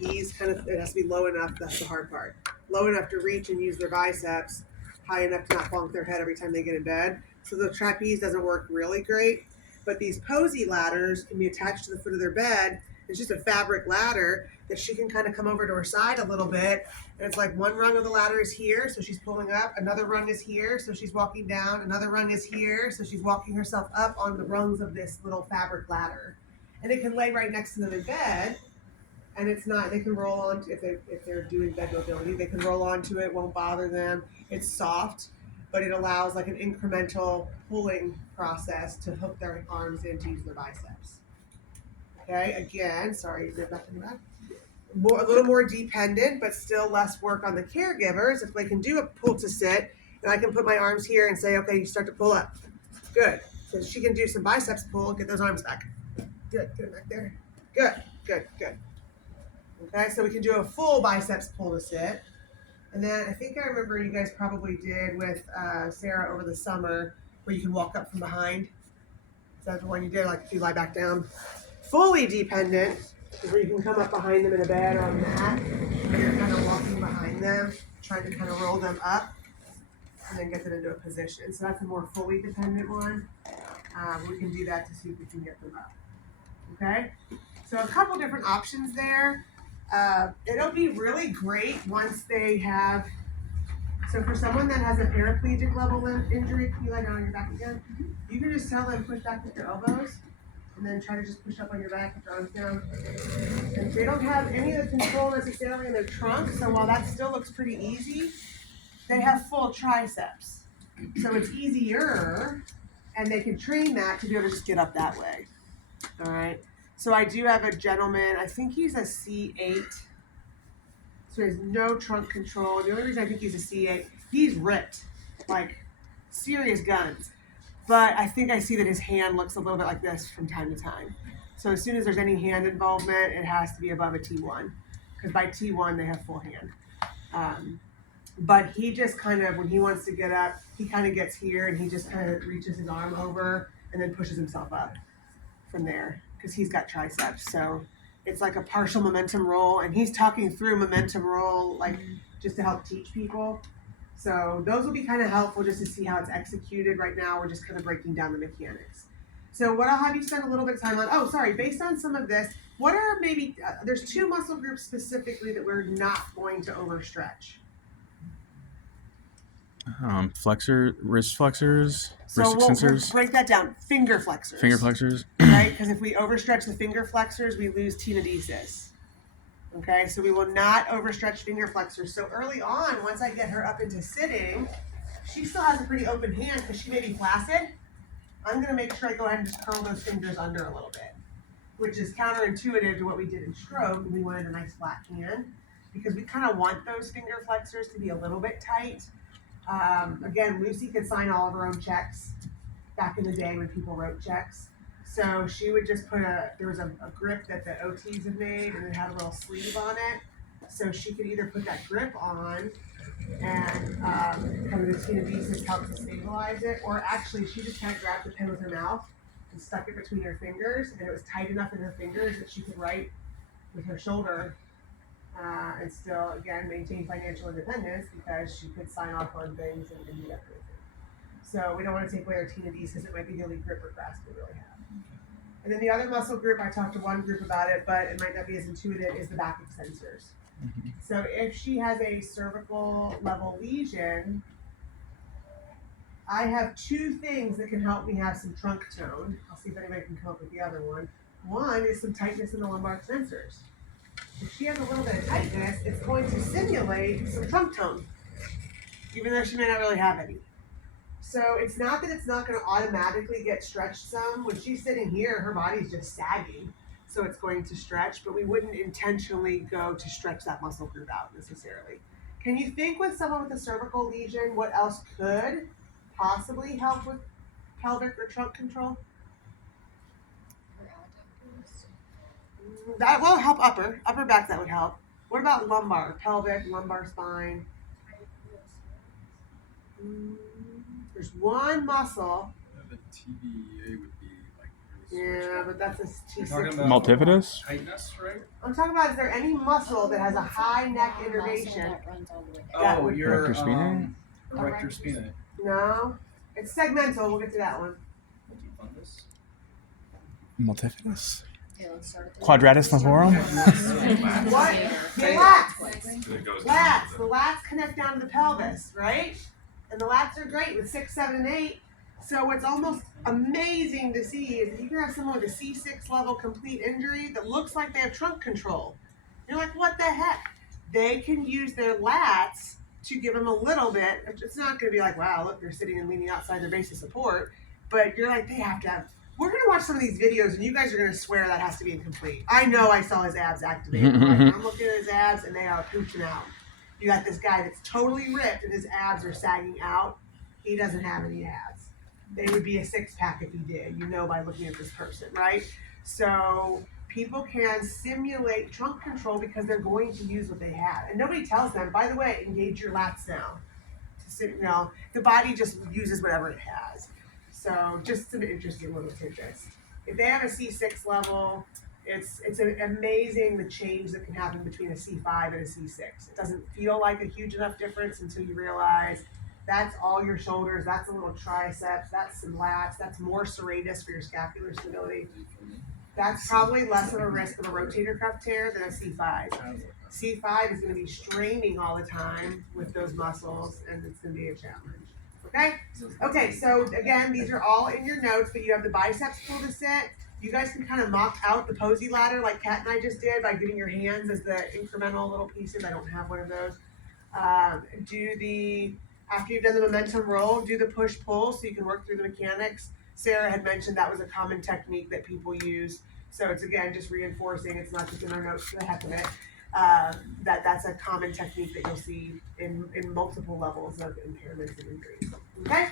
It has to be low enough. That's the hard part. Low enough to reach and use their biceps, high enough to not bonk their head every time they get in bed. So the trapeze doesn't work really great. But these Posey ladders can be attached to the foot of their bed. It's just a fabric ladder that she can kind of come over to her side a little bit. And it's like one rung of the ladder is here, so she's pulling up. Another rung is here, so she's walking down. Another rung is here, so she's walking herself up on the rungs of this little fabric ladder. And it can lay right next to them in bed. And it's not, they can roll on, if they're doing bed mobility, they can roll onto it, won't bother them. It's soft, but it allows like an incremental pulling process to hook their arms in to use their biceps. Okay, again, sorry, you're back in the back. A little more dependent, but still less work on the caregivers. If they can do a pull to sit, and I can put my arms here and say, okay, you start to pull up. Good. So she can do some biceps pull, get those arms back. Good, get them back there. Good, good, good. Okay, so we can do a full biceps pull to sit. And then I think I remember you guys probably did with Sarah over the summer where you can walk up from behind. Is that the one you did? Like if you lie back down. Fully dependent is where you can come up behind them in a bed or on a mat. And you're kind of walking behind them, trying to kind of roll them up and then get them into a position. So that's a more fully dependent one. We can do that to see if we can get them up. Okay? So a couple different options there. It'll be really great once they have, so for someone that has a paraplegic level injury, can you lie down on your back again? You can just tell them push back with your elbows and then try to just push up on your back with your arms down. And they don't have any of the control necessarily in their trunk, so while that still looks pretty easy, they have full triceps. So it's easier, and they can train that to be able to just get up that way. All right. So I do have a gentleman, I think he's a C8. So he has no trunk control. The only reason I think he's a C8, he's ripped, like serious guns. But I think I see that his hand looks a little bit like this from time to time. So as soon as there's any hand involvement, it has to be above a T1. Because by T1, they have full hand. But he just kind of, when he wants to get up, he kind of gets here and he just kind of reaches his arm over and then pushes himself up from there. Because he's got triceps, so it's like a partial momentum roll, and he's talking through momentum roll, like just to help teach people. So those will be kind of helpful just to see how it's executed. Right now, we're just kind of breaking down the mechanics. So what I'll have you spend a little bit of time on, based on some of this, what are maybe, there's two muscle groups specifically that we're not going to overstretch. Wrist flexors, So wrist extensors. We'll break that down. Finger flexors. Finger flexors. Right? Because if we overstretch the finger flexors, we lose tenodesis. Okay, so we will not overstretch finger flexors. So early on, once I get her up into sitting, she still has a pretty open hand because she may be flaccid. I'm going to make sure I go ahead and just curl those fingers under a little bit, which is counterintuitive to what we did in stroke. We wanted a nice flat hand because we kind of want those finger flexors to be a little bit tight. Again, Lucy could sign all of her own checks back in the day when people wrote checks. So she would just put there was a grip that the OTs had made and it had a little sleeve on it. So she could either put that grip on and kind of the tenodesis helped to stabilize it, or actually she just kind of grabbed the pen with her mouth and stuck it between her fingers, and it was tight enough in her fingers that she could write with her shoulder and still, again, maintain financial independence because she could sign off on things and do that kind of thing. So we don't want to take away our tenodesis because it might be the only grip or grasp we really have. And then the other muscle group, I talked to one group about it, but it might not be as intuitive, is the back extensors. Mm-hmm. So if she has a cervical level lesion, I have two things that can help me have some trunk tone. I'll see if anybody can come up with the other one. One is some tightness in the lumbar extensors. If she has a little bit of tightness, it's going to simulate some trunk tone, even though she may not really have any. So it's not that it's not going to automatically get stretched some. When she's sitting here, her body's just sagging, so it's going to stretch, but we wouldn't intentionally go to stretch that muscle group out necessarily. Can you think with someone with a cervical lesion, what else could possibly help with pelvic or trunk control? That will help upper back, that would help. What about lumbar, pelvic, lumbar spine? There's one muscle. The TBA would be like Yeah, but that's a You're T6. talking about Multifidus? tightness, right? I'm talking about, is there any muscle that has a high neck innervation? That Oh, would- your Erector spinae? erector spinae. No, it's segmental. We'll get to that one. Multifundus. Multifidus? Quadratus lumborum? What? The lats. Lats. The lats connect down to the pelvis, right? And the lats are great with 6, 7, and 8. So what's almost amazing to see is that you can have someone with a C6 level complete injury that looks like they have trunk control. You're like, what the heck? They can use their lats to give them a little bit. It's not going to be like, wow, look, they're sitting and leaning outside their base of support. But you're like, they have to have. We're going to watch some of these videos, and you guys are going to swear that has to be incomplete. I know I saw his abs activated. I'm looking at his abs, and they are pooching out. You got this guy that's totally ripped, and his abs are sagging out. He doesn't have any abs. They would be a 6-pack if he did, you know, by looking at this person, right? So people can simulate trunk control because they're going to use what they have. And nobody tells them, by the way, engage your lats now. The body just uses whatever it has. So just some interesting little tidbits. If they have a C6 level, it's amazing the change that can happen between a C5 and a C6. It doesn't feel like a huge enough difference until you realize that's all your shoulders, that's a little triceps, that's some lats, that's more serratus for your scapular stability. That's probably less of a risk of a rotator cuff tear than a C5. C5 is going to be straining all the time with those muscles, and it's going to be a challenge. Okay? Okay, so again, these are all in your notes, but you have the biceps pull to sit. You guys can kind of mock out the Posey ladder like Kat and I just did by giving your hands as the incremental little pieces. I don't have one of those. After you've done the momentum roll, do the push-pull so you can work through the mechanics. Sarah had mentioned that was a common technique that people use. So it's, again, just reinforcing. It's not just in our notes for the heck of it. That's a common technique that you'll see in multiple levels of impairments and injuries. Okay?